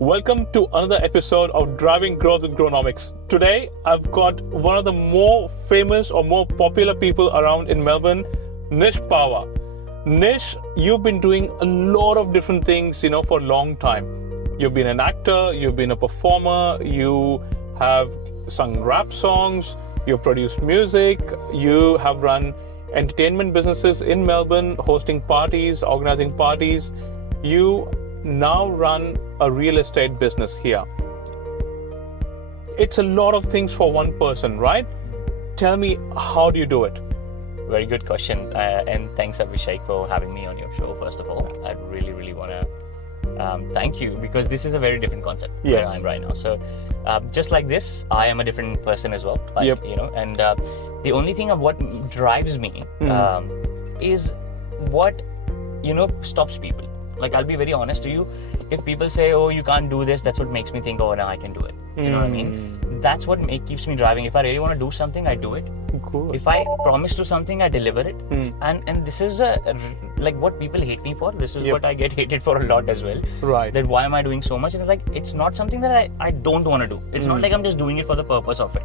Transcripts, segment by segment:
Welcome to another episode of Driving Growth with Grownomics. Today, I've got one of the more famous or more popular people around in Melbourne, Nish Pahwa. Nish, you've been doing a lot of different things, for a long time. You've been an actor, you've been a performer, you have sung rap songs, you've produced music, you have run entertainment businesses in Melbourne, hosting parties, organizing parties. You now run a real estate business here. It's a lot of things for one person, right? Tell me, how do you do it? Very good question. And thanks, Abhishek, for having me on your show, first of all. I really want to thank you, because this is a very different concept where I'm right now. So just like this, I am a different person as well. And the only thing of what drives me is what, stops people. Like, I'll be very honest to you. If people say, oh, you can't do this, that's what makes me think, oh, no, I can do it. You know what I mean? That's what keeps me driving. If I really want to do something, I do it. Cool. If I promise to something, I deliver it. And this is like what people hate me for. This is what I get hated for a lot as well. Right. That why am I doing so much? And it's like, it's not something that I don't want to do. It's not like I'm just doing it for the purpose of it.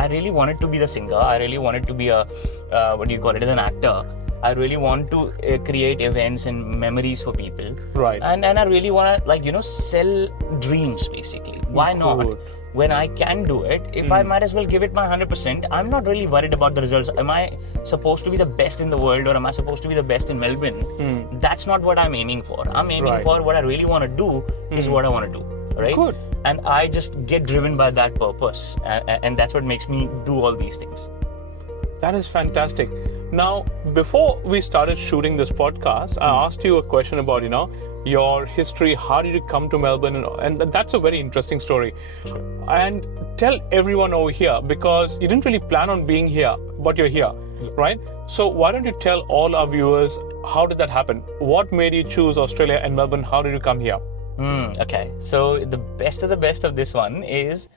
I really wanted to be the singer. I really wanted to be as an actor. I really want to create events and memories for people. Right. And I really want to, sell dreams, basically. Why not? When I can do it, if I might as well give it my 100%, I'm not really worried about the results. Am I supposed to be the best in the world, or am I supposed to be the best in Melbourne? That's not what I'm aiming for. I'm aiming for what I really want to do is what I want to do. Right? Good. And I just get driven by that purpose. And that's what makes me do all these things. That is fantastic. Now, before we started shooting this podcast, I asked you a question about, your history. How did you come to Melbourne? And that's a very interesting story. And tell everyone over here, because you didn't really plan on being here, but you're here, right? So why don't you tell all our viewers, how did that happen? What made you choose Australia and Melbourne? How did you come here? Okay, so the best of this one is,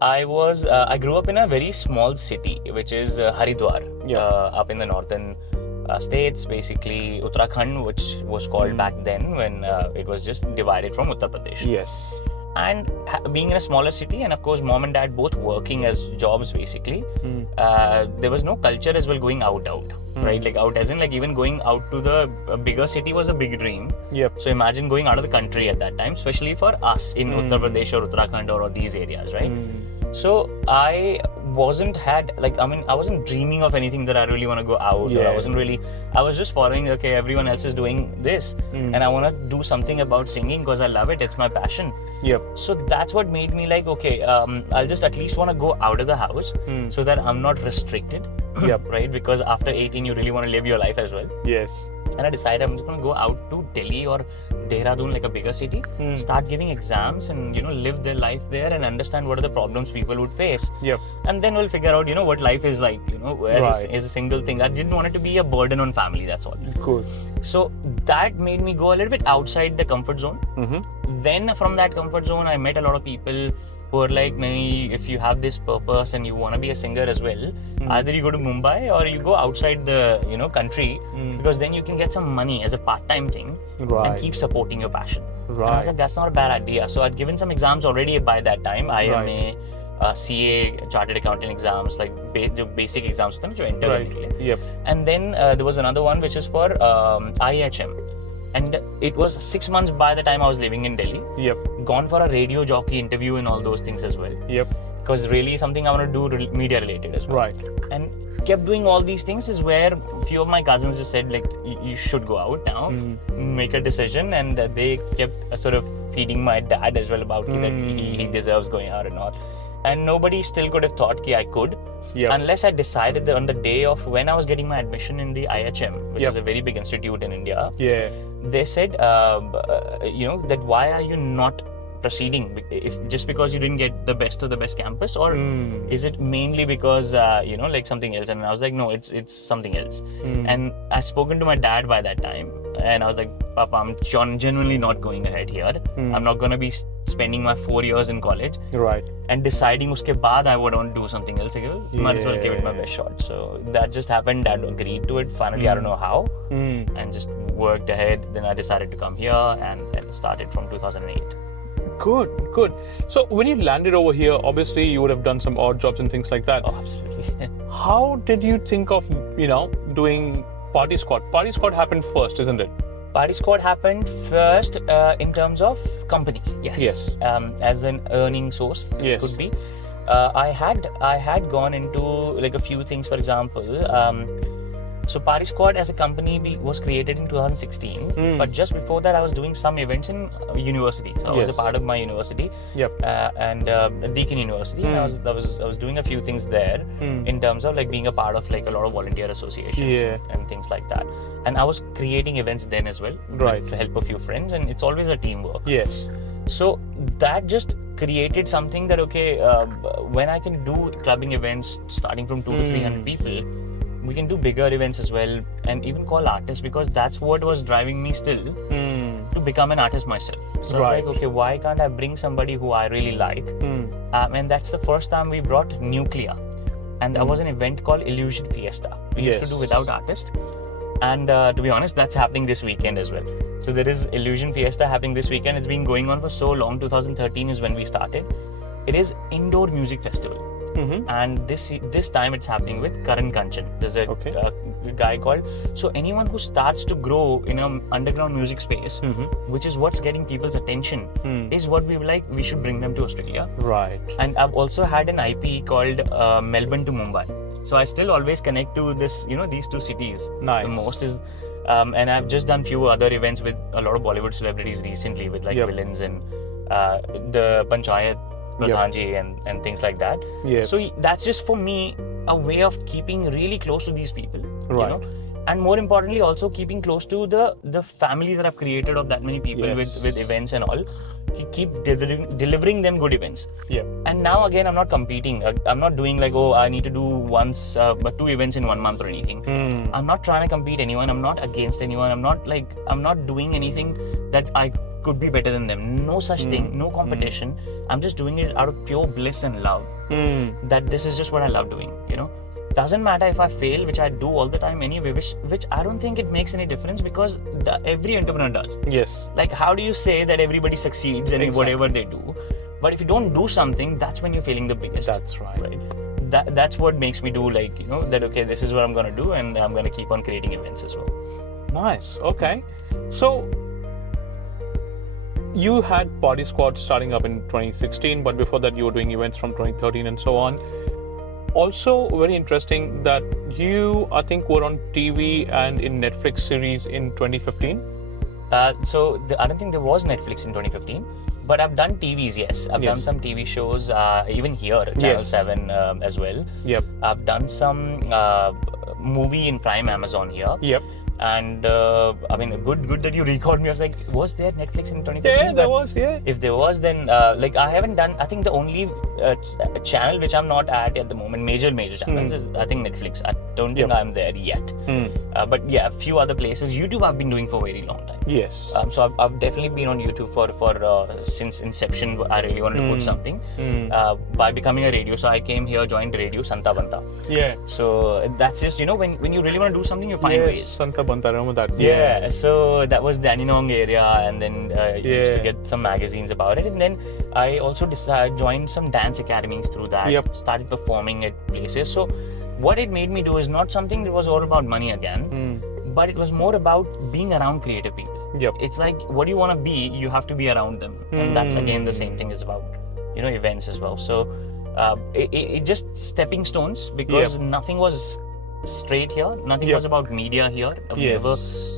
I grew up in a very small city, which is Haridwar, up in the northern states, basically Uttarakhand, which was called back then when it was just divided from Uttar Pradesh. Yes. And being in a smaller city, and of course mom and dad both working as jobs, basically, there was no culture as well going out, right? Like out as in, like, even going out to the bigger city was a big dream. Yep. So imagine going out of the country at that time, especially for us in Uttar Pradesh or Uttarakhand or these areas, right? So I wasn't dreaming of anything that I really want to go out. Or I was just following, okay, everyone else is doing this, and I want to do something about singing because I love it. It's my passion. Yep. So that's what made me like, okay, I'll just at least want to go out of the house so that I'm not restricted. Yep. Right? Because after 18, you really want to live your life as well. Yes. And I decided I'm just going to go out to Delhi or Dehradun, like a bigger city, start giving exams and, live their life there and understand what are the problems people would face. Yep. And then we'll figure out, what life is like, as a single thing. I didn't want it to be a burden on family, that's all. Cool. So that made me go a little bit outside the comfort zone. Then from that comfort zone, I met a lot of people who are like, maybe if you have this purpose and you want to be a singer as well, either you go to Mumbai or you go outside the country, because then you can get some money as a part-time thing and keep supporting your passion. Right. And I was like, that's not a bad idea. So I'd given some exams already by that time, IMA, CA, Chartered Accounting exams, like basic exams, which you enter. Right. Yep. And then there was another one which is for IHM. And it was 6 months by the time I was living in Delhi. Yep. Gone for a radio jockey interview and all those things as well. Yep. Because really something I want to do media related as well. Right. And kept doing all these things is where a few of my cousins just said, like, you should go out now, make a decision. And they kept sort of feeding my dad as well about that he deserves going out and all. And nobody still could have thought I could, unless I decided that on the day of when I was getting my admission in the IHM, which is a very big institute in India. Yeah. They said, that why are you not proceeding? If just because you didn't get the best of the best campus, or is it mainly because like something else? And I was like, no, it's something else. And I spoken to my dad by that time, and I was like, Papa, I'm genuinely not going ahead here. I'm not going to be spending my 4 years in college, right, and deciding uske baad I would want to do something else. I might as well give it my best shot. So that just happened. Dad agreed to it. Finally, I don't know how, and just worked ahead. Then I decided to come here and started from 2008. Good. So when you landed over here, obviously you would have done some odd jobs and things like that. Oh, absolutely. How did you think of, doing Party Squad? Party Squad happened first, isn't it? Party Squad happened first in terms of company. Yes. As an earning source, Yes. could be. I had gone into like a few things. For example, so Party Squad as a company was created in 2016. But just before that, I was doing some events in university. So I was a part of my university. Yep. And Deakin University. And I was doing a few things there in terms of like being a part of like a lot of volunteer associations and things like that. And I was creating events then as well, with the help of a few friends. And it's always a teamwork. Yes. So that just created something that when I can do clubbing events starting from 200 to 300 people, we can do bigger events as well, and even call artists, because that's what was driving me still to become an artist myself. So I was like, why can't I bring somebody who I really like? And that's the first time we brought Nuclear, and that was an event called Illusion Fiesta. We used to do without artists, and to be honest, that's happening this weekend as well. So there is Illusion Fiesta happening this weekend. It's been going on for so long. 2013 is when we started. It is indoor music festival. And this time it's happening with Karan Kanchan. There's a guy called. So anyone who starts to grow in an underground music space, which is what's getting people's attention, is what we were like. We should bring them to Australia. Right. And I've also had an IP called Melbourne to Mumbai. So I still always connect to this, these two cities. Nice. The most is, and I've just done few other events with a lot of Bollywood celebrities recently, with like villains and the Panchayat. Pradhanji and things like that. So that's just for me a way of keeping really close to these people, and more importantly also keeping close to the family that I've created of that many people with events and all. Keep delivering them good events. And now again, I'm not competing. I'm not doing like, I need to do two events in 1 month or anything. I'm not trying to compete anyone. I'm not against anyone. I'm not doing anything that I could be better than them. No such thing. No competition. I'm just doing it out of pure bliss and love. That this is just what I love doing. Doesn't matter if I fail, which I do all the time anyway, which I don't think it makes any difference, because every entrepreneur does. Yes. Like, how do you say that everybody succeeds in whatever they do? But if you don't do something, that's when you're failing the biggest. That's right. That's what makes me do that, okay, this is what I'm going to do, and I'm going to keep on creating events as well. Nice. Okay. So you had Party Squad starting up in 2016, but before that you were doing events from 2013 and so on. Also very interesting that you, I think, were on TV and in Netflix series in 2015. I don't think there was Netflix in 2015, but I've done TVs, yes. I've done some TV shows, even here, Channel 7 as well. I've done some movie in Prime Amazon here. And I mean, good that you recalled me. I was like, was there Netflix in 2015? Yeah, there was, If there was, then I haven't done, I think the only channel which I'm not at the moment, major channels, is I think Netflix. I don't think I'm there yet. But yeah, a few other places. YouTube I've been doing for a very long time. Yes. So I've definitely been on YouTube for since inception. I really wanted to put something by becoming a radio. So I came here, joined radio Santa Banta. Yeah. So that's just, when you really want to do something, you find ways. Santa Banta, I remember that. Yeah. So that was Dandenong area, and then used to get some magazines about it. And then I also joined some dance academies through that. Started performing at places. So what it made me do is not something that was all about money again, but it was more about being around creative people. It's like, what do you want to be? You have to be around them, and that's again the same thing is about events as well. So it just stepping stones, because nothing was straight here. Nothing was about media here.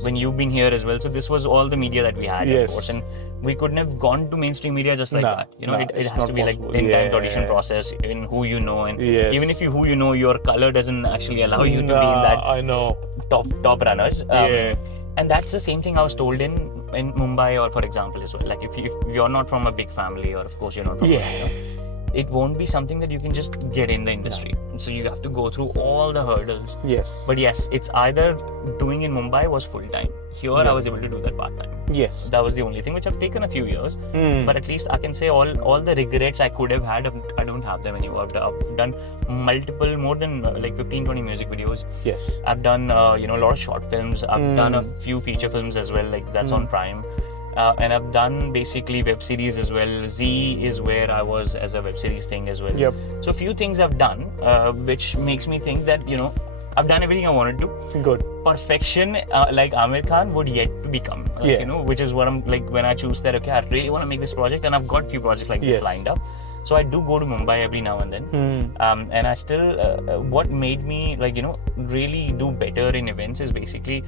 When you've been here as well. So this was all the media that we had, of course, and we couldn't have gone to mainstream media just like that. It has to be like 10 times audition process, even who you know, and even if who you know, your color doesn't actually allow you to be in that. I know. Top runners. And that's the same thing I was told in Mumbai, or for example as well. Like if you're not from a big family, or of course you're not from it won't be something that you can just get in the industry. So you have to go through all the hurdles. But yes, it's either doing in Mumbai was full time. Here I was able to do that part time. That was the only thing, which have taken a few years. But at least I can say all the regrets I could have had, I don't have them anymore. I've done more than like 15-20 music videos. I've done a lot of short films. I've done a few feature films as well, like that's on Prime. And I've done basically web series as well. Z is where I was as a web series thing as well. Yep. So a few things I've done, which makes me think that, I've done everything I wanted to. Good. Perfection, like Amir Khan, would yet to become. Which is what I'm like when I choose that, okay, I really want to make this project, and I've got a few projects like this lined up. So I do go to Mumbai every now and then. And I still, what made me really do better in events is basically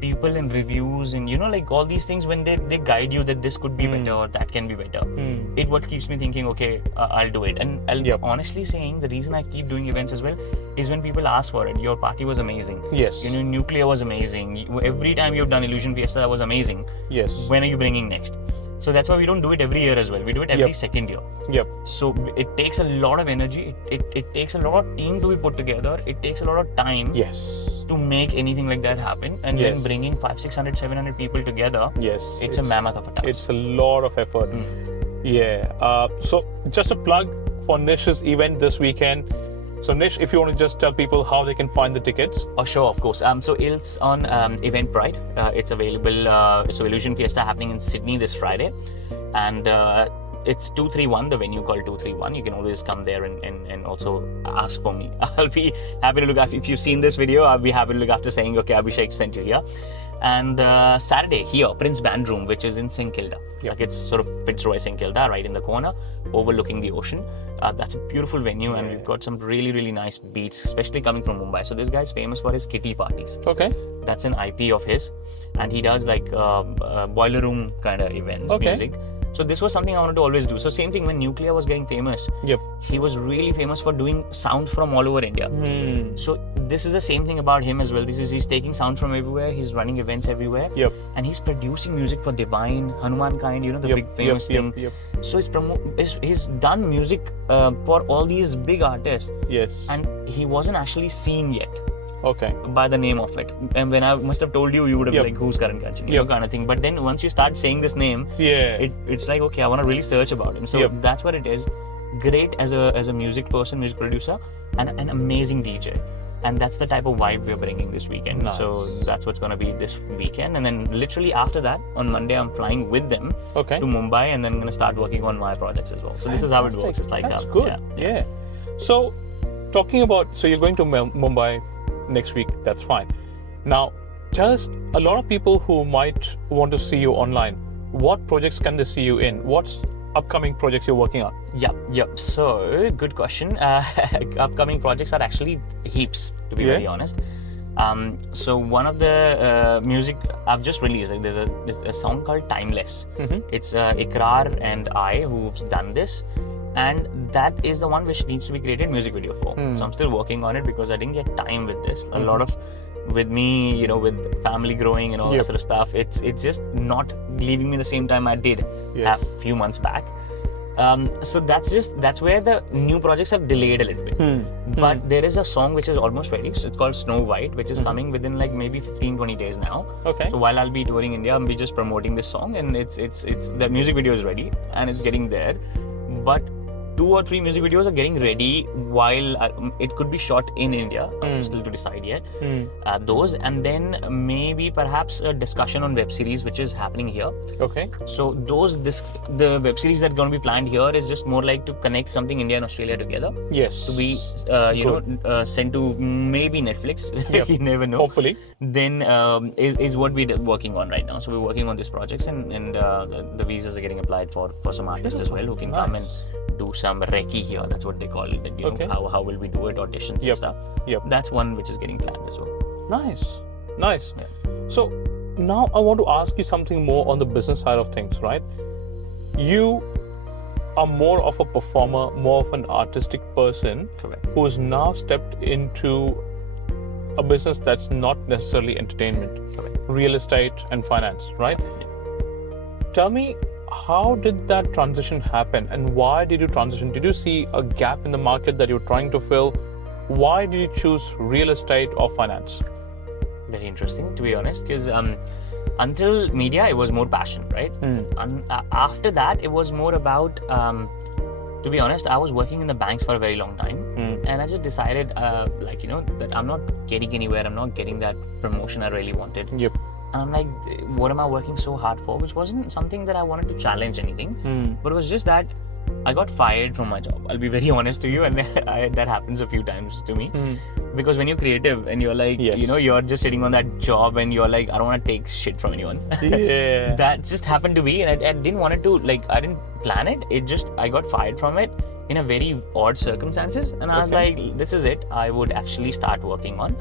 people and reviews and like all these things when they guide you that this could be better or that can be better. It what keeps me thinking, okay, I'll do it. And I'll honestly saying the reason I keep doing events as well is when people ask for it. Your party was amazing. Yes. Nuclear was amazing. Every time you've done Illusion Fiesta, that was amazing. Yes. When are you bringing next? So that's why we don't do it every year as well. We do it every second year. Yep. So it takes a lot of energy. It takes a lot of team to be put together. It takes a lot of time. Yes. To make anything like that happen, and then bringing 500, 600, 700 people together. Yes. It's a mammoth of a task. It's a lot of effort. Yeah. So just a plug for Nish's event this weekend. So Nish, if you want to just tell people how they can find the tickets. Oh, sure, of course. So it's on Eventbrite. It's available. So Illusion Fiesta happening in Sydney this Friday, and it's 231, the venue called 231. You can always come there and also ask for me. I'll be happy to look after. If you've seen this video, I'll be happy to look after saying, okay, Abhishek sent you here. And Saturday here, Prince Band Room, which is in St Kilda. Like it's sort of Fitzroy St Kilda, right in the corner, overlooking the ocean. That's a beautiful venue, and we've got some really, really nice beats, especially coming from Mumbai. So this guy's famous for his kitty parties. Okay. That's an IP of his, and he does like boiler room kind of events, music. So this was something I wanted to always do. So same thing when Nuclear was getting famous. Yep. He was really famous for doing sounds from all over India. So this is the same thing about him as well. He's taking sounds from everywhere. He's running events everywhere. Yep. And he's producing music for Divine, Hanuman Kind, the big famous thing. So he's done music for all these big artists. Yes. And he wasn't actually seen yet. Okay. By the name of it. And when I must have told you, you would have been like, who's Karan Kanchani? Kind of thing. But then once you start saying this name, it's like, okay, I want to really search about him. So that's what it is. Great as a music person, music producer, and an amazing DJ. And that's the type of vibe we're bringing this weekend. Nice. So that's what's going to be this weekend. And then literally after that, on Monday, I'm flying with them to Mumbai, and then I'm going to start working on my projects as well. So this is how it works. It's like that's good. Yeah. So talking about, so you're going to Mumbai next week, that's fine. Now, tell us, a lot of people who might want to see you online, what projects can they see you in? What's upcoming projects you're working on? Yep. So, good question. Upcoming projects are actually heaps, to be very honest. So one of the music I've just released, like there's a song called Timeless. It's Ikrar and I who've done this. And that is the one which needs to be created music video for. So I'm still working on it because I didn't get time with this. A lot of, with me, with family growing and all that sort of stuff, it's just not leaving me the same time I did a few months back. So that's where the new projects have delayed a little bit. But there is a song which is almost ready. So it's called Snow White, which is coming within like maybe 15-20 days now. Okay. So while I'll be touring India, I'll be just promoting this song, and it's the music video is ready and it's getting there. But 2 or 3 music videos are getting ready while it could be shot in India. Still to decide yet. Those, and then maybe perhaps a discussion on web series which is happening here. Okay. So the web series that are going to be planned here is just more like to connect something India and Australia together. Yes. To be sent to maybe Netflix. You never know. Hopefully. Then is what we're working on right now. So we're working on these projects, and the visas are getting applied for some artists as well who can come and do some recce here. That's what they call it. You know, how will we do it? Auditions and stuff. That's one which is getting planned as well. Nice. Yeah. So now I want to ask you something more on the business side of things, right? You are more of a performer, more of an artistic person. Correct. Who has now stepped into a business that's not necessarily entertainment. Correct. Real estate and finance, right? Yeah. Tell me, how did that transition happen, and why did you transition? Did you see a gap in the market that you're trying to fill? Why did you choose real estate or finance? Very interesting, to be honest, because until media, it was more passion, right? After that, it was more about, to be honest, I was working in the banks for a very long time, and I just decided, that I'm not getting anywhere. I'm not getting that promotion I really wanted. And I'm like, what am I working so hard for? Which wasn't something that I wanted to challenge anything, but it was just that I got fired from my job. I'll be very honest to you, and that happens a few times to me. Because when you're creative and you're like, you're just sitting on that job and you're like, I don't want to take shit from anyone. Yeah. That just happened to me, and I didn't want it to, I didn't plan it. I got fired from it in a very odd circumstances. And I was like, this is it. I would actually start working on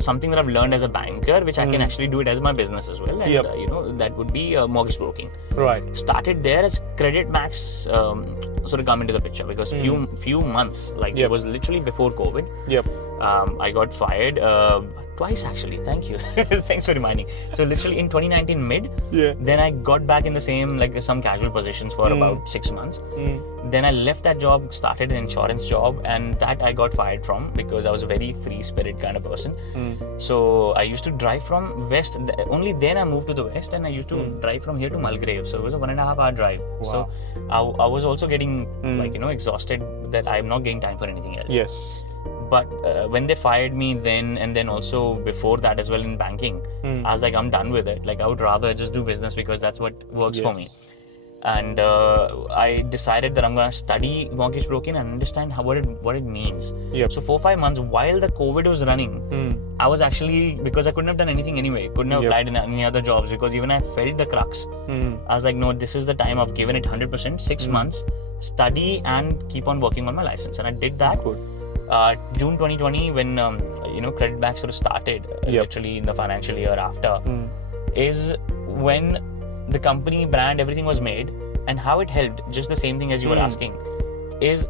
something that I've learned as a banker, which I can actually do it as my business as well. And, that would be mortgage broking. Right. Started there as Credit Max sort of come into the picture because few months, it was literally before COVID. I got fired twice actually. Thank you. Thanks for reminding. So literally in 2019 mid, then I got back in the same some casual positions for about 6 months. Then I left that job, started an insurance job, and that I got fired from because I was a very free spirit kind of person. So I used to drive from West. Only then I moved to the West, and I used to drive from here to Mulgrave. So it was a 1.5 hour drive. Wow. So I was also getting exhausted that I'm not getting time for anything else. Yes. But when they fired me then, and then also before that as well in banking, I was like, I'm done with it. I would rather just do business because that's what works for me. And I decided that I'm going to study mortgage broking and understand what it means. So 4-5 months while the COVID was running, I was actually, because I couldn't have done anything anyway, couldn't have applied in any other jobs because even I felt the crux. I was like, no, this is the time. I've given it 100%, 6 months, study and keep on working on my license. And I did that. June 2020 when Credit Max sort of started, literally in the financial year after, is when the company brand, everything was made. And how it helped, just the same thing as you were asking, is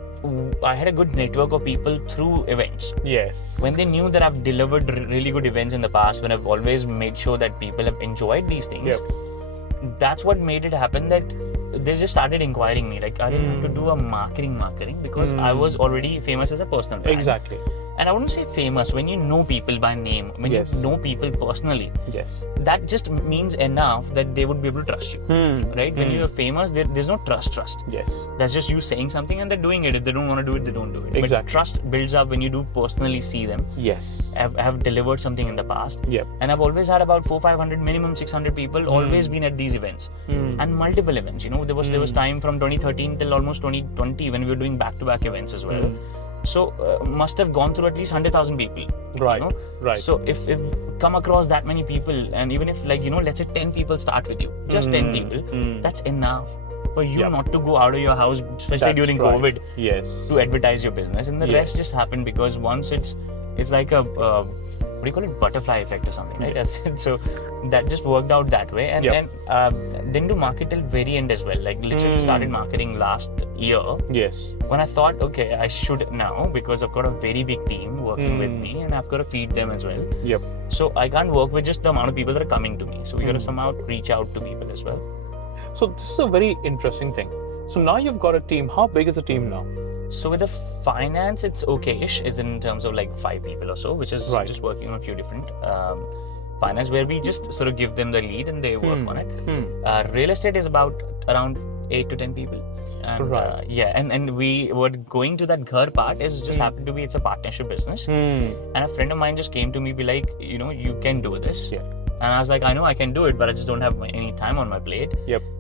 I had a good network of people through events. Yes. When they knew that I've delivered really good events in the past, when I've always made sure that people have enjoyed these things, that's what made it happen, that they just started inquiring me. I didn't have to do a marketing because I was already famous as a personal brand. Exactly. And I wouldn't say famous, when you know people by name, when you know people personally, that just means enough that they would be able to trust you, right? When you're famous, there's no trust. That's just you saying something and they're doing it. If they don't want to do it, they don't do it. Exactly. But trust builds up when you do personally see them. Have delivered something in the past. And I've always had about 400-500, minimum 600 people always been at these events and multiple events. There was time from 2013 till almost 2020 when we were doing back-to-back events as well. So must have gone through at least 100,000 people. Right. So if come across that many people, and even if let's say 10 people start with you, just 10 people, that's enough for you not to go out of your house, especially during COVID, to advertise your business. And the rest just happened because once it's like a what do you call it, butterfly effect or something, right? So that just worked out that way. And then didn't do market till very end as well. Literally started marketing last year. When I thought, okay, I should now, because I've got a very big team working with me and I've got to feed them as well. So I can't work with just the amount of people that are coming to me. So we got to somehow reach out to people as well. So this is a very interesting thing. So now you've got a team. How big is the team now? So with the finance, it's okay-ish. It's in terms of 5 people or so, which is just working on a few different finance, where we just sort of give them the lead and they work on it. Real estate is about around 8 to 10 people. And and we were going to that Ghar part is just happened to be, it's a partnership business. And a friend of mine just came to me, be like, you can do this. And I was like, I know I can do it, but I just don't have any time on my plate.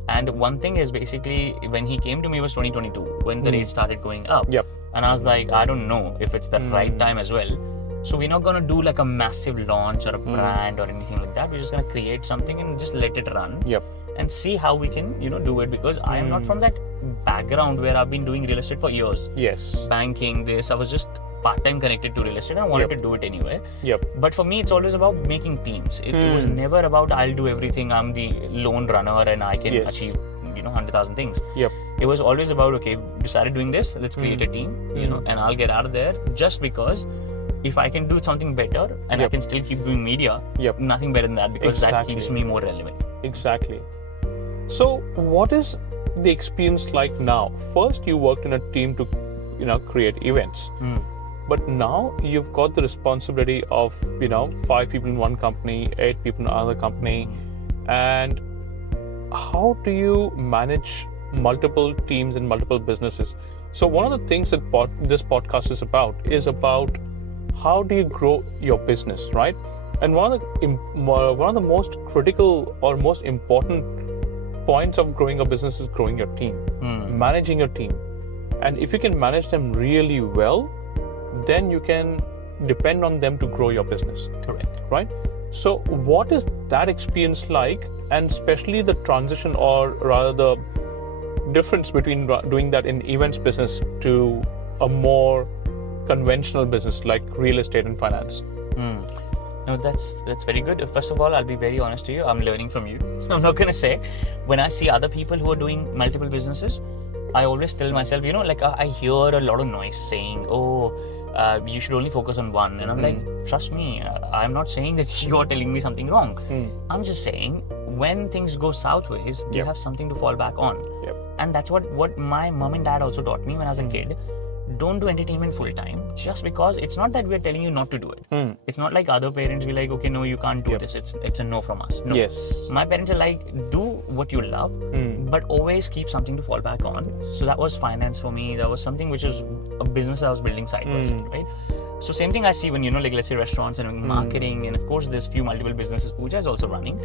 And one thing is basically, when he came to me was 2022, when the rates started going up. And I was like, I don't know if it's the right time as well. So we're not going to do a massive launch or a brand or anything like that. We're just going to create something and just let it run. And see how we can, do it, because I am not from that background where I've been doing real estate for years. Banking, this, I was just part-time connected to real estate and I wanted to do it anyway. But for me, it's always about making teams. It was never about I'll do everything, I'm the lone runner and I can achieve 100,000 things. It was always about, okay, decided doing this, let's create a team, and I'll get out of there, just because if I can do something better and I can still keep doing media, nothing better than that, because that keeps me more relevant. Exactly. So what is the experience like now? First, you worked in a team to create events. But now you've got the responsibility of 5 people in one company, 8 people in another company. And how do you manage multiple teams and multiple businesses? So one of the things that this podcast is about how do you grow your business, right? And one of the most critical or most important points of growing a business is growing your team, managing your team. And if you can manage them really well, then you can depend on them to grow your business. Correct. Right? So what is that experience like, and especially the transition, or rather the difference between doing that in events business to a more conventional business like real estate and finance? No, that's very good. First of all, I'll be very honest to you. I'm learning from you. I'm not going to say, when I see other people who are doing multiple businesses, I always tell myself, like I hear a lot of noise saying, you should only focus on one. And I'm like, trust me, I'm not saying that you're telling me something wrong. I'm just saying, when things go southways, you have something to fall back on. And that's what my mom and dad also taught me when I was a kid. Don't do entertainment full time, just because it's not that we're telling you not to do it. It's not like other parents be like, okay, no, you can't do this. It's a no from us. No. Yes. My parents are like, do what you love, but always keep something to fall back on. So that was finance for me. That was something which is a business I was building side by side, right? So same thing I see when, like let's say restaurants and marketing, and of course there's few multiple businesses Pooja is also running.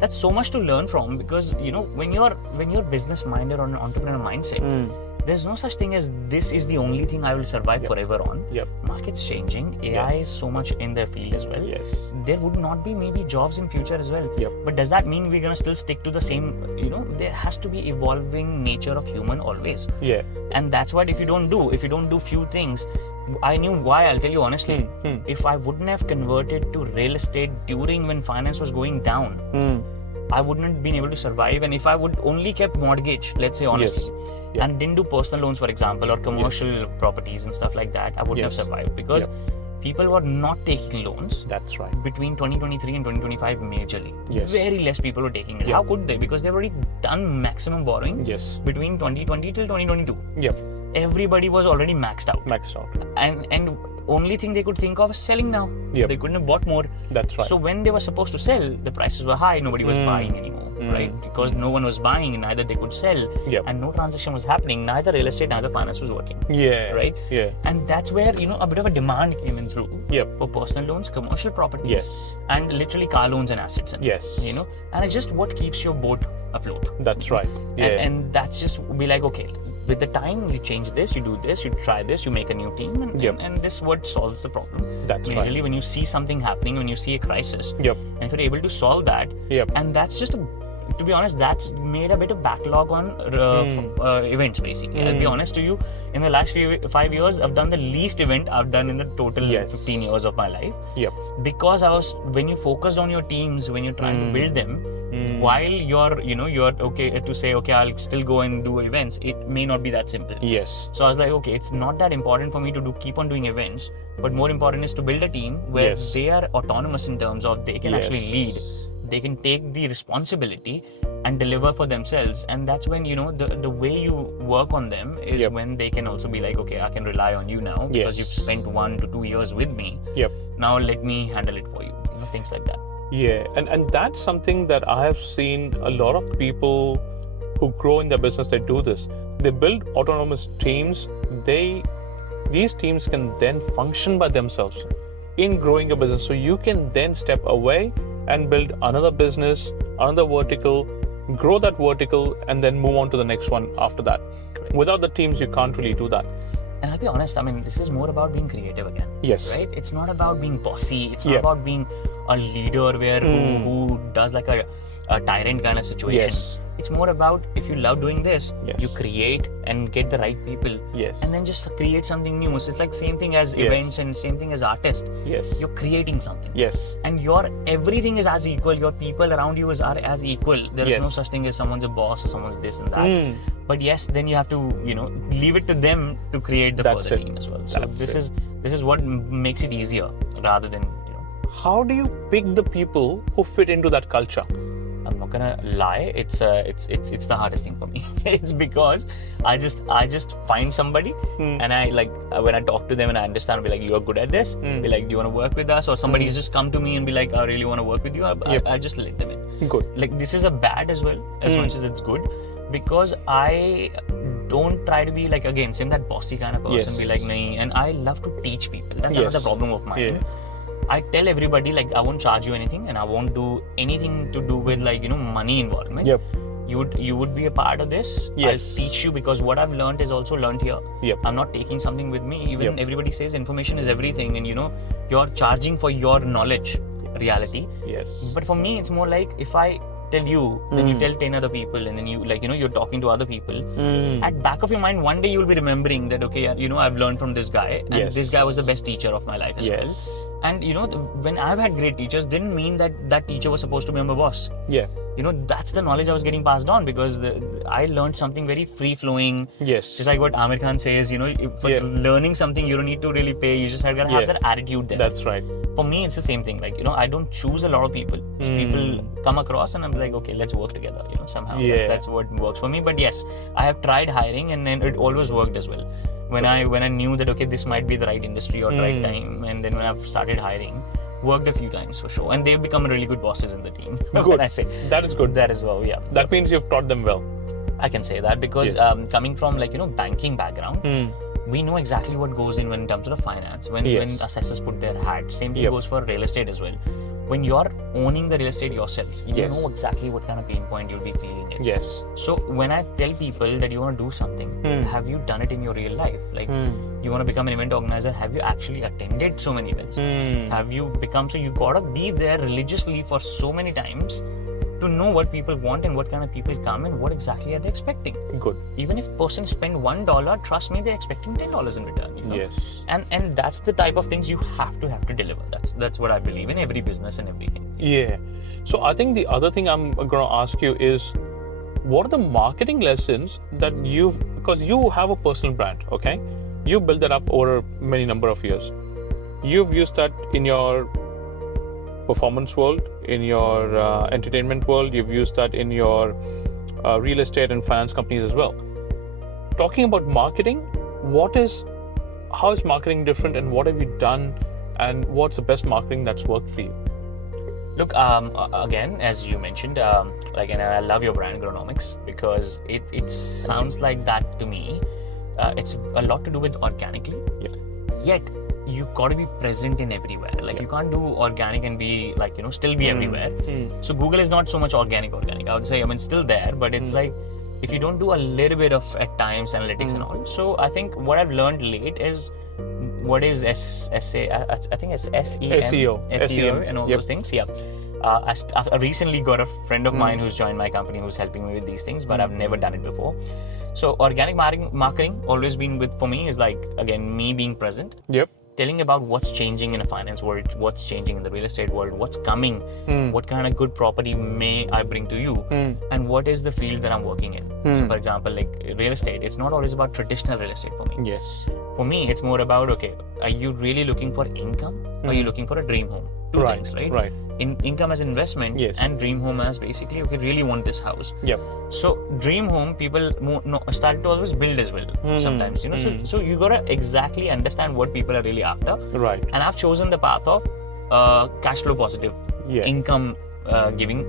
That's so much to learn from, because when you're business minded or an entrepreneur mindset, there's no such thing as this is the only thing I will survive forever on. Market's changing. AI is so much in their field as well. There would not be maybe jobs in future as well. But does that mean we're going to still stick to the same, there has to be evolving nature of human always. And that's what if you don't do few things. I knew why, I'll tell you honestly. If I wouldn't have converted to real estate during when finance was going down, I wouldn't have been able to survive. And if I would only kept mortgage, let's say honestly, and didn't do personal loans, for example, or commercial properties and stuff like that, I wouldn't have survived, because people were not taking loans. That's right. Between 2023 and 2025 majorly. Very less people were taking it. How could they? Because they've already done maximum borrowing between 2020 till 2022. Everybody was already maxed out. And only thing they could think of is selling now. They couldn't have bought more. That's right. So when they were supposed to sell, the prices were high, nobody was buying anymore, right? Because no one was buying, neither they could sell, and no transaction was happening, neither real estate, neither finance was working. Right? And that's where, a bit of a demand came in through for personal loans, commercial properties, and literally car loans and assets. And it's just what keeps your boat afloat. That's right. And that's just be like, okay, with the time you change this, you do this, you try this, you make a new team, and this is what solves the problem. That's majorly when you see something happening, when you see a crisis, and if you're able to solve that, and that's just to be honest, that's made a bit of backlog on events basically. I'll be honest to you, in the last 5 years, I've done the least event I've done in the total 15 years of my life. Because when you focused on your teams, when you're trying to build them, while you're okay to say, okay, I'll still go and do events, it may not be that simple. So I was like, okay, it's not that important for me to keep on doing events, but more important is to build a team where they are autonomous in terms of they can actually lead, they can take the responsibility and deliver for themselves. And that's when, the way you work on them is when they can also be like, okay, I can rely on you now because you've spent 1 to 2 years with me. Now let me handle it for you. Things like that. And that's something that I have seen a lot of people who grow in their business, they do this. They build autonomous teams. These teams can then function by themselves in growing a business. So you can then step away and build another business, another vertical, grow that vertical, and then move on to the next one after that. Without the teams, you can't really do that. And I'll be honest, this is more about being creative again. Right? It's not about being bossy. It's not about being a leader who does like a tyrant kind of situation. It's more about, if you love doing this, you create and get the right people, and then just create something new. So it's like same thing as events and same thing as artists. You're creating something. And everything is as equal. Your people around you are as equal. There is no such thing as someone's a boss or someone's this and that. But then you have to, leave it to them to create the further team as well. So this is what makes it easier rather than, How do you pick the people who fit into that culture? I'm not gonna lie, it's the hardest thing for me. It's because I just find somebody and I when I talk to them and I understand, I'll be like, you're good at this, be like, do you want to work with us? Or somebody's just come to me and be like, I really want to work with you. I just let them in. Good. This is a bad as well, as much as it's good, because I don't try to be same that bossy kind of person, be like, nahin. And I love to teach people. That's another problem of mine. I tell everybody, like, I won't charge you anything and I won't do anything to do with, like, money involvement. Yep. You would be a part of this. Yes. I'll teach you, because what I've learned is also learned here. Yep. I'm not taking something with me. Even Yep. everybody says information is everything, and you're charging for your knowledge, reality. Yes. But for me, it's more like, if I tell you, then you tell 10 other people, and then you, like, you're talking to other people. At back of your mind, one day you'll be remembering that, okay, I've learned from this guy, and Yes. this guy was the best teacher of my life as well. And when I've had great teachers, didn't mean that that teacher was supposed to be my boss. Yeah. That's the knowledge I was getting passed on, because I learned something very free flowing. Yes. Just like what Amir Khan says, for learning something, you don't need to really pay. You just gotta have that attitude there. That's right. For me, it's the same thing. Like, I don't choose a lot of people. Just people come across and I'm like, okay, let's work together, somehow. Yeah. That's what works for me. But yes, I have tried hiring, and then it always worked as well. When I knew that, okay, this might be the right industry or the right time, and then when I've started hiring, worked a few times for sure, and they've become really good bosses in the team. Good. I say That is good. that as well. Yeah, That means you've taught them well. I can say that, because coming from, like, banking background, we know exactly what goes in when it comes to the finance. When assessors put their hat, same thing goes for real estate as well. When you're owning the real estate yourself, you know exactly what kind of pain point you'll be feeling in. Yes. So when I tell people that you want to do something, have you done it in your real life? Like, you want to become an event organizer, have you actually attended so many events? Have you become, so you gotta be there religiously for so many times to know what people want and what kind of people come and what exactly are they expecting. Good. Even if person spend $1, trust me, they're expecting $10 in return. Yes. And that's the type of things you have to deliver. That's what I believe in every business and everything. Yeah. So I think the other thing I'm going to ask you is, what are the marketing lessons that because you have a personal brand, okay? You built that up over many number of years. You've used that in your performance world, in your entertainment world, you've used that in your real estate and finance companies as well. Talking about marketing, how is marketing different, and what have you done, and what's the best marketing that's worked for you? Look, again, as you mentioned, and I love your brand, Grownomics, because it sounds like that to me. It's a lot to do with organically. Yeah. Yet, you got to be present in everywhere. Like, you can't do organic and be like, still be everywhere. So Google is not so much organic. I would say, still there, but it's like, if you don't do a little bit of, at times, analytics and all. So I think what I've learned late is, what is I think it's SEO and all those things. Yeah. I recently got a friend of mine who's joined my company who's helping me with these things, but I've never done it before. So organic marketing always been for me is like, again, me being present. Yep. Telling about what's changing in the finance world, what's changing in the real estate world, what's coming, what kind of good property may I bring to you, and what is the field that I'm working in. So for example, like real estate, it's not always about traditional real estate for me. Yes. For me, it's more about, okay, are you really looking for income, or are you looking for a dream home? Two things, right? Right. Income as investment, and dream home as basically, okay, really want this house. Yep. So dream home, people start to always build as well sometimes, So you gotta exactly understand what people are really after. Right. And I've chosen the path of cash flow positive, income giving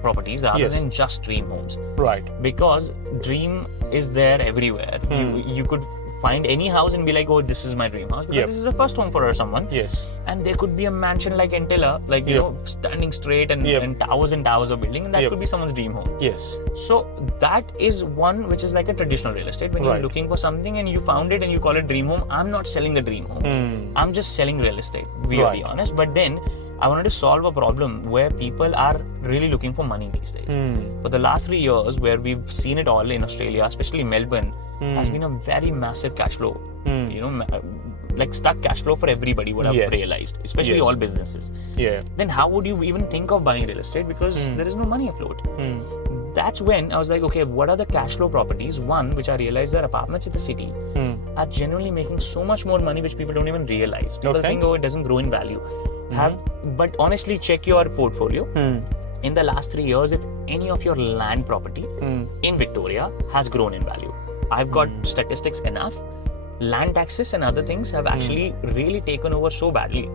properties rather than just dream homes. Right. Because dream is there everywhere. You could find any house and be like, oh, this is my dream house, because this is the first home for someone. Yes. And there could be a mansion like Entilla, like standing straight and towers and towers of building, and that could be someone's dream home. Yes. So that is one which is like a traditional real estate. When you're looking for something and you found it and you call it dream home, I'm not selling a dream home. I'm just selling real estate, to be honest. But then I wanted to solve a problem where people are really looking for money these days. For the last 3 years, where we've seen it all in Australia, especially Melbourne, has been a very massive cash flow, like stuck cash flow for everybody, what I've realized, especially all businesses. Yeah. Then how would you even think of buying real estate, because there is no money afloat? That's when I was like, okay, what are the cash flow properties? One, which I realized that apartments in the city are generally making so much more money, which people don't even realize. People think, oh, it doesn't grow in value. But honestly, check your portfolio. In the last 3 years, if any of your land property in Victoria has grown in value. I've got statistics enough. Land taxes and other things have actually really taken over so badly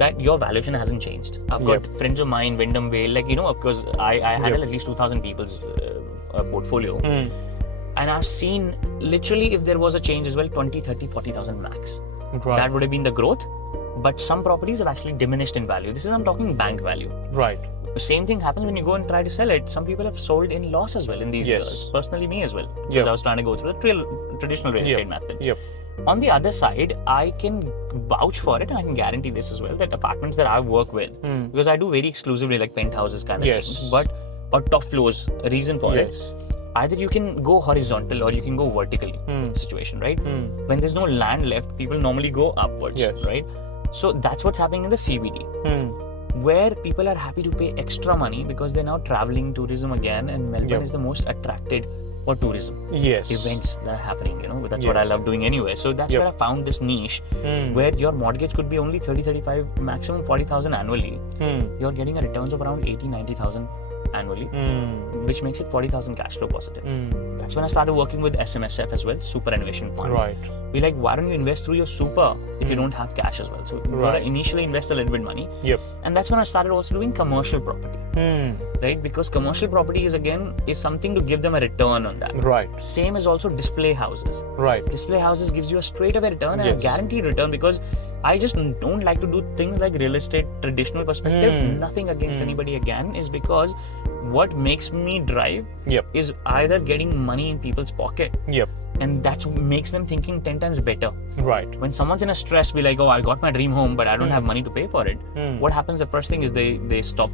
that your valuation hasn't changed. I've got friends of mine, Wyndham Vale, like, because I handle at least 2,000 people's portfolio. And I've seen literally, if there was a change as well, 20, 30, 40,000 max. That would have been the growth. but some properties have actually diminished in value. This is, I'm talking bank value. Right. The same thing happens when you go and try to sell it. Some people have sold in loss as well in these years. Personally, me as well. Because I was trying to go through the traditional real estate method. Yep. On the other side, I can vouch for it and I can guarantee this as well, that apartments that I work with, because I do very exclusively like penthouses kind of things, or top floors, a reason for it. Either you can go horizontal or you can go vertically situation, right? When there's no land left, people normally go upwards, right? So that's what's happening in the CBD, where people are happy to pay extra money because they're now traveling tourism again, and Melbourne is the most attracted for tourism. Events that are happening, you know, that's what I love doing anyway. So that's where I found this niche where your mortgage could be only 30, 35, maximum 40,000 annually. You're getting a returns of around 80, 90,000 annually, which makes it 40,000 cash flow positive. That's when I started working with SMSF as well, Superannuation Fund. We're like, why don't you invest through your super if you don't have cash as well? So you gotta initially invest a little bit money. And that's when I started also doing commercial property. Right? Because commercial property is something to give them a return on that. Same as also display houses. Display houses gives you a straight away return and a guaranteed return, because I just don't like to do things like real estate traditional perspective. Nothing against anybody again, is because what makes me drive is either getting money in people's pocket, and that makes them thinking 10 times better. When someone's in a stress, be like, oh, I got my dream home, but I don't have money to pay for it. What happens? The first thing is they stop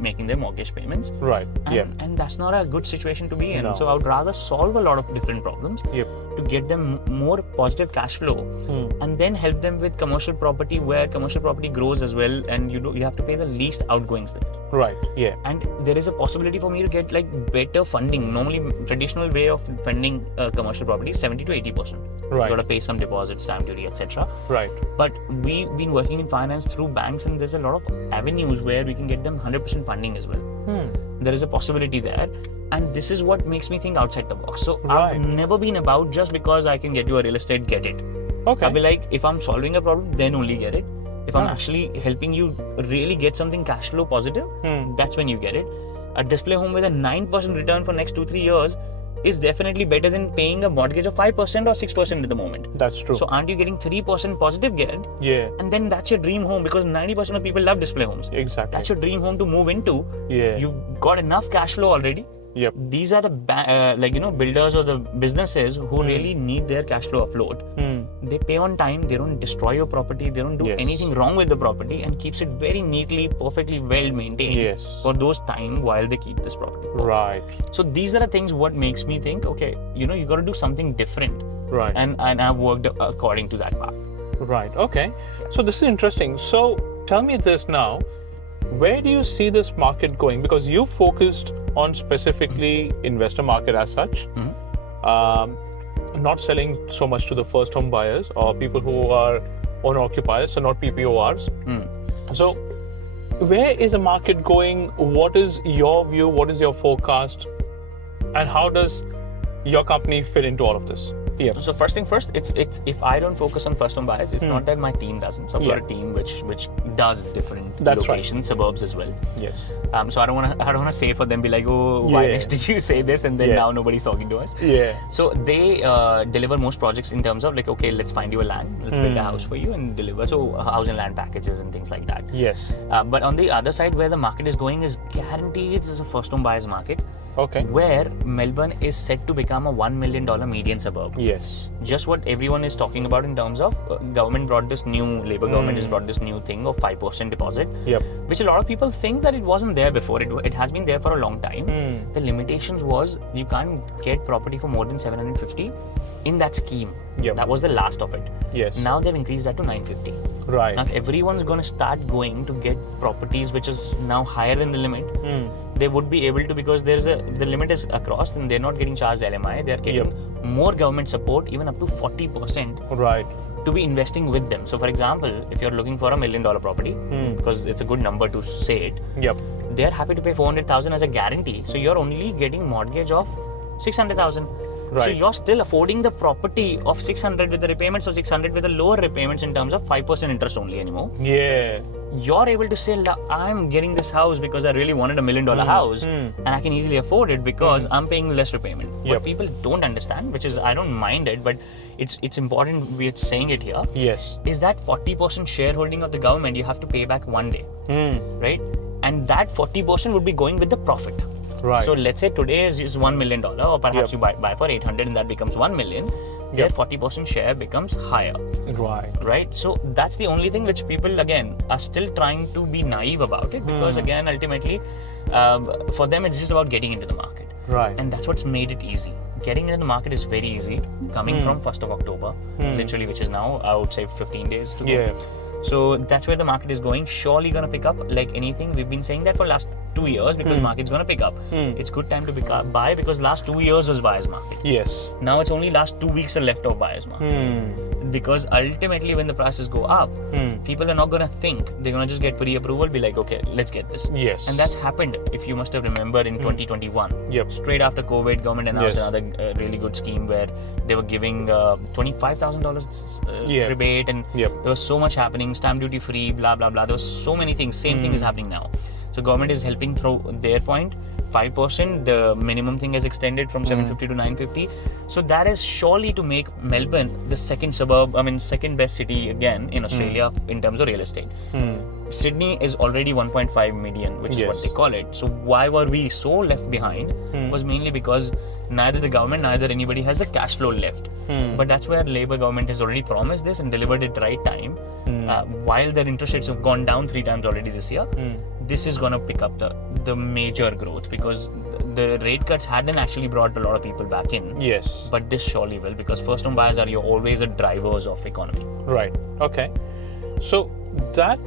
making their mortgage payments. And that's not a good situation to be in. So I would rather solve a lot of different problems to get them more positive cash flow, and then help them with commercial property, where commercial property grows as well, and you have to pay the least outgoings there. And there is a possibility for me to get like better funding. Normally, traditional way of funding commercial property is 70 to 80%. You got to pay some deposits, stamp duty, etc. But we've been working in finance through banks, and there's a lot of avenues where we can get them 100% funding as well. There is a possibility there, and this is what makes me think outside the box. So I've never been about just because I can get you a real estate, get it. I'll be like, if I'm solving a problem, then only get it. If I'm actually helping you really get something cash flow positive, that's when you get it. A display home with a 9% return for next 2-3 years is definitely better than paying a mortgage of 5% or 6% at the moment. That's true. So aren't you getting 3% positive gain? And then that's your dream home, because 90% of people love display homes. That's your dream home to move into. You've got enough cash flow already. These are the builders or the businesses who really need their cash flow afloat. They pay on time, they don't destroy your property, they don't do anything wrong with the property, and keeps it very neatly, perfectly well maintained for those time while they keep this property. So these are the things what makes me think, okay, you got to do something different. And I've worked according to that path. Okay. So this is interesting. So tell me this now, where do you see this market going? Because you focused on specifically investor market as such, not selling so much to the first home buyers or people who are owner occupiers, so not PPORs. So where is the market going? What is your view? What is your forecast? And how does your company fit into all of this? So first thing first, it's if I don't focus on first home buyers, it's not that my team doesn't. So I've got a team which does different locations, suburbs as well. So I don't want to say for them, be like, oh, why did you say this, and then now nobody's talking to us. So they deliver most projects in terms of like, okay, let's find you a land, let's build a house for you and deliver. So house and land packages and things like that. But on the other side, where the market is going is guaranteed it's a first home buyers market. Where Melbourne is set to become a $1 million median suburb. Just what everyone is talking about in terms of government brought this new, Labour government has brought this new thing of 5% deposit, which a lot of people think that it wasn't there before. It has been there for a long time. The limitations was you can't get property for more than 750 in that scheme. That was the last of it. Now they've increased that to 950. Now if everyone's going to start going to get properties which is now higher than the limit, they would be able to, because the limit is across and they're not getting charged LMI, they're getting more government support, even up to 40% to be investing with them. So for example, if you're looking for $1 million property, because it's a good number to say it, they're happy to pay 400,000 as a guarantee. So you're only getting mortgage of 600,000. So you're still affording the property of 600 with the repayments of 600 with the lower repayments in terms of 5% interest only anymore. you're able to say, I'm getting this house because I really wanted $1 million house and I can easily afford it because I'm paying less repayment. What people don't understand, which is, I don't mind it, but it's important we're saying it here, is that 40% shareholding of the government you have to pay back one day, right? And that 40% would be going with the profit. Right. So let's say today is $1 million, or perhaps you buy for 800 and that becomes 1 million. Their 40% share becomes higher. Right. So that's the only thing which people again are still trying to be naive about it, because again ultimately for them it's just about getting into the market. Right. And that's what's made it easy. Getting into the market is very easy. Coming from 1st of October, literally, which is now I would say 15 days to go. So that's where the market is going. Surely gonna pick up like anything. We've been saying that for last 2 years because market's gonna pick up. It's good time to buy because last 2 years was buyer's market. Now it's only last 2 weeks are left of buyer's market. Because ultimately when the prices go up, people are not gonna think. They're gonna just get pre-approval, be like, okay, let's get this. And that's happened, if you must have remembered, in 2021. Straight after COVID, government announced another really good scheme where they were giving $25,000 rebate, and there was so much happening, stamp duty free, blah blah blah. There was so many things. Same thing is happening now. So government is helping through their point. 5%, the minimum thing is extended from 750 to 950. So that is surely to make Melbourne the second best city again in Australia in terms of real estate. Sydney is already 1.5 million, which is what they call it. So why were we so left behind? Was mainly because neither the government, neither anybody has the cash flow left. But that's where Labour government has already promised this and delivered it right time. While their interest rates have gone down 3 times already this year, this is going to pick up the major growth, because the rate cuts hadn't actually brought a lot of people back in. But this surely will, because first home buyers are always the drivers of economy. Right. Okay. So that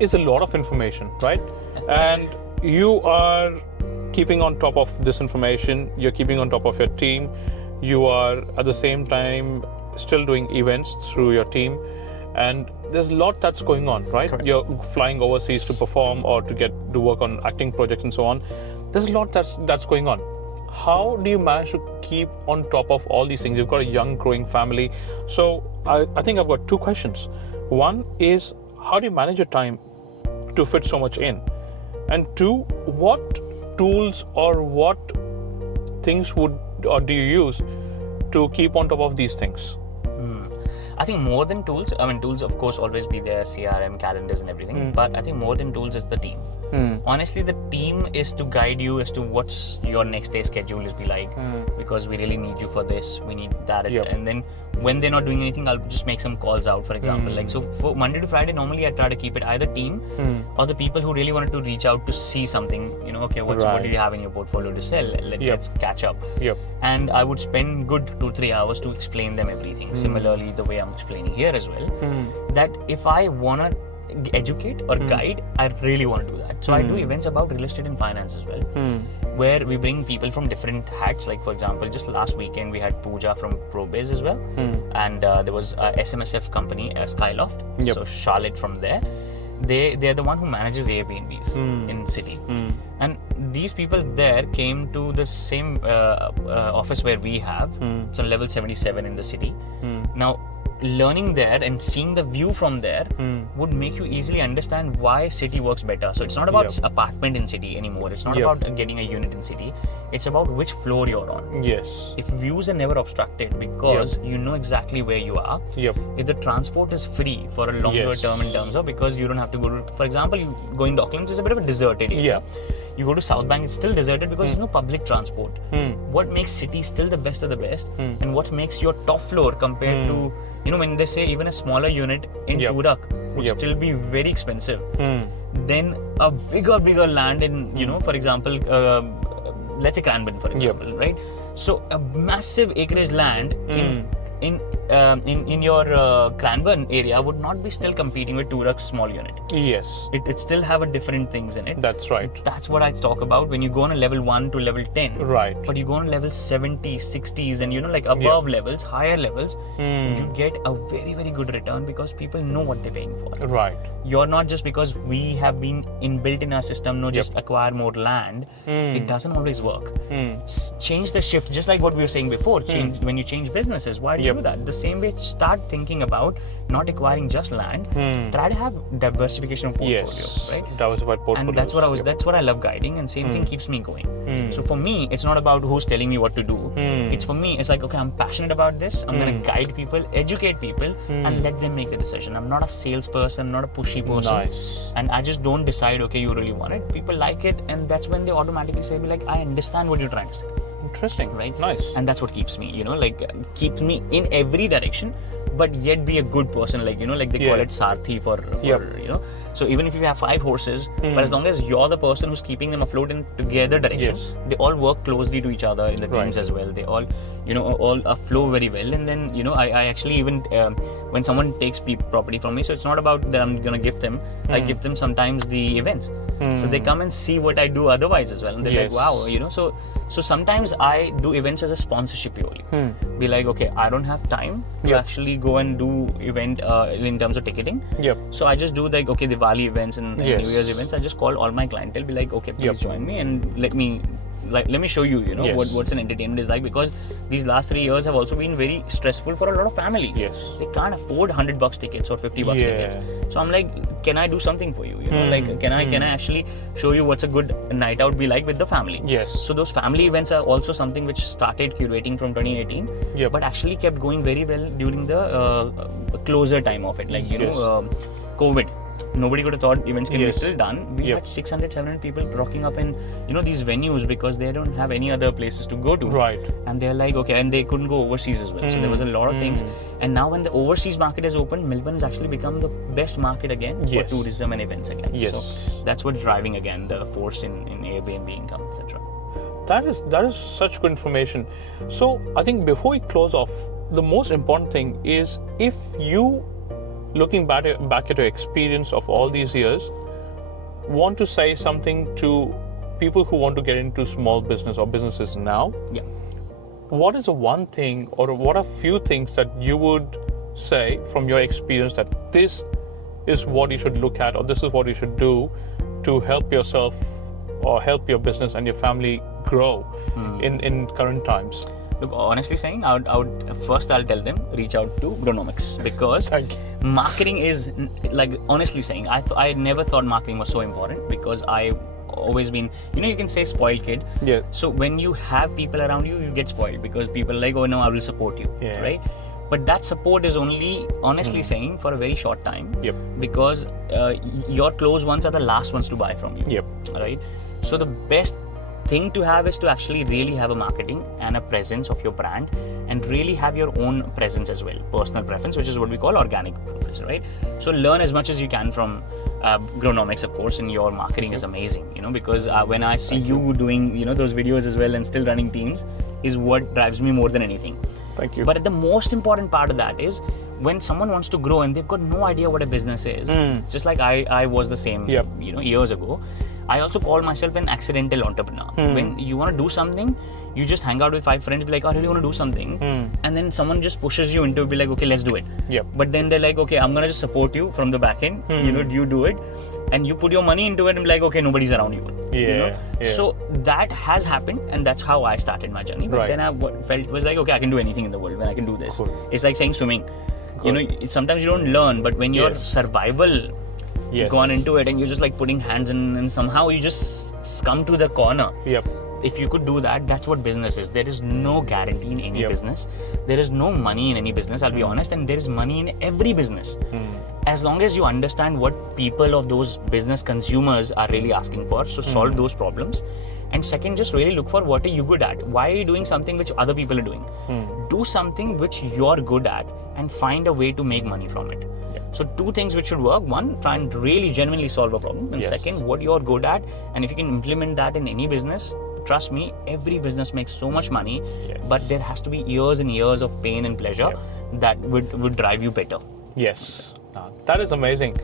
is a lot of information, right? And you are keeping on top of this information. You're keeping on top of your team. You are at the same time still doing events through your team. And there's a lot that's going on, right? Correct. You're flying overseas to perform or to work on acting projects and so on. There's a lot that's going on. How do you manage to keep on top of all these things? You've got a young, growing family. So I think I've got 2 questions. One is, how do you manage your time to fit so much in? And 2, what tools or what things do you use to keep on top of these things? I think more than tools, tools of course always be there, CRM, calendars and everything, but I think more than tools is the team. Honestly, the team is to guide you as to what's your next day schedule is be like, because we really need you for this, we need that, and then when they're not doing anything, I'll just make some calls out, for example. Like, so for Monday to Friday, normally I try to keep it either team or the people who really wanted to reach out to see something, okay, what do you have in your portfolio to sell? Let's catch up. And I would spend good 2-3 hours to explain them everything. Similarly, the way I'm explaining here as well, that if I want to educate or guide, I really want to do that. So I do events about real estate and finance as well, where we bring people from different hats. Like, for example, just last weekend we had Pooja from ProBiz as well, and there was a SMSF company, Skyloft. So Charlotte from there, they're the one who manages Airbnbs in the city. And these people there came to the same office where we have. It's on level 77 in the city. Now, learning there and seeing the view from there would make you easily understand why city works better. So it's not about apartment in city anymore. It's not about getting a unit in city. It's about which floor you're on. If views are never obstructed because you know exactly where you are. If the transport is free for a longer term in terms of, because you don't have to go to, for example, you going Docklands is a bit of a deserted area. You go to South Bank, it's still deserted because there's no public transport. What makes city still the best of the best, and what makes your top floor compared to, when they say even a smaller unit in Turak would still be very expensive, then a bigger land in, for example, let's say Cranbourne, for example, right? So a massive acreage land in your Cranbourne area would not be still competing with Turak's small unit. It still have a different things in it. That's right. That's what I talk about when you go on a level 1 to level 10. Right. But you go on level 70, 60s and like above levels, higher levels, you get a very, very good return because people know what they're paying for. Right. You're not just because we have been inbuilt in our system, just acquire more land. It doesn't always work. Change the shift, just like what we were saying before. Change when you change businesses. Why do you do that. The same way, start thinking about not acquiring just land. Try to have diversification of portfolio, right? Diversified portfolio. And that's what I love guiding, and same thing keeps me going. So for me, it's not about who's telling me what to do. It's for me, it's like, okay, I'm passionate about this. I'm gonna guide people, educate people, and let them make the decision. I'm not a salesperson, not a pushy person. Nice. And I just don't decide, okay, you really want it. People like it, and that's when they automatically say, like, I understand what you're trying to say. Interesting. Right? Nice. And that's what keeps me, keeps me in every direction, but yet be a good person, like they call it Sarthi for So even if you have 5 horses, but as long as you're the person who's keeping them afloat in together direction, they all work closely to each other in the teams as well. They all, all flow very well. And then, I actually even, when someone takes property from me, so it's not about that I'm going to gift them. I give them sometimes the events. So they come and see what I do otherwise as well. And they're like, wow, So sometimes I do events as a sponsorship purely. Be like, okay, I don't have time to actually go and do event in terms of ticketing. So I just do like, okay, Diwali events and New Year's events. I just call all my clientele, be like, okay, please join me and let me show you, what's an entertainment is like, because these last 3 years have also been very stressful for a lot of families. They can't afford $100 tickets or $50 tickets. So I'm like, can I do something for you? Can I actually show you what's a good night out be like with the family? So those family events are also something which started curating from 2018, but actually kept going very well during the closer time of it, COVID. Nobody could have thought events can be still done. We had 600, 700 people rocking up in, these venues because they don't have any other places to go to. Right. And they're like, okay, and they couldn't go overseas as well. So there was a lot of things. And now when the overseas market has opened, Melbourne has actually become the best market again for tourism and events again. So that's what's driving again the force in Airbnb income, etc. That is such good information. So I think before we close off, the most important thing is, if you, looking back at your experience of all these years, want to say something to people who want to get into small business or businesses now, what is the one thing or what are few things that you would say from your experience that this is what you should look at or this is what you should do to help yourself or help your business and your family grow in current times? Look, honestly saying, I'll tell them, reach out to Grownomics, because marketing is, like, honestly saying, I never thought marketing was so important, because I've always been, you can say spoiled kid. So when you have people around you, you get spoiled, because people are like, oh no, I will support you, right? But that support is only, honestly saying, for a very short time, because your close ones are the last ones to buy from you, right? So the best thing to have is to actually really have a marketing and a presence of your brand, and really have your own presence as well, personal preference, which is what we call organic progress, right? So learn as much as you can from Grownomics, of course, and your marketing is amazing, because when I see you doing, those videos as well and still running teams is what drives me more than anything. Thank you. But the most important part of that is when someone wants to grow and they've got no idea what a business is. Just like I was the same, years ago. I also call myself an accidental entrepreneur. When you want to do something, you just hang out with 5 friends, be like, I really want to do something. And then someone just pushes you into it, be like, okay, let's do it. But then they're like, okay, I'm going to just support you from the back end. You do it. And you put your money into it and be like, okay, nobody's around you. So that has happened, and that's how I started my journey. But then I felt was like, okay, I can do anything in the world when I can do this. It's like saying swimming. Sometimes you don't learn, but when your survival gone into it and you're just like putting hands in, and somehow you just come to the corner. If you could do that, that's what business is. There is no guarantee in any business. There is no money in any business, I'll be honest, and there is money in every business. As long as you understand what people of those business consumers are really asking for, so solve those problems. And second, just really look for what are you good at. Why are you doing something which other people are doing? Do something which you're good at and find a way to make money from it. So 2 things which should work. 1, try and really genuinely solve a problem. And second, what you're good at. And if you can implement that in any business, trust me, every business makes so much money, but there has to be years and years of pain and pleasure that would drive you better. That is amazing.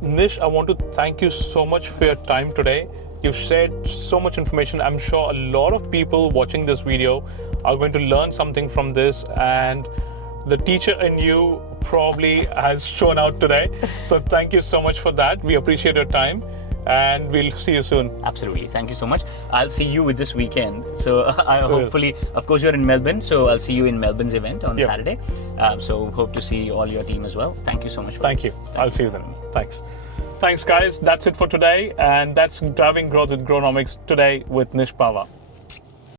Nish, I want to thank you so much for your time today. You've shared so much information. I'm sure a lot of people watching this video are going to learn something from this, and the teacher in you probably has shown out today. So thank you so much for that. We appreciate your time. and we'll see you soon. Absolutely. Thank you so much. I'll see you with this weekend. So I hopefully, of course, you're in Melbourne. So I'll see you in Melbourne's event on Saturday. So hope to see all your team as well. Thank you so much. Thank you. I'll see you then. Thanks. Thanks, guys. That's it for today. And that's Driving Growth with Grownomics today with Nish Pahwa.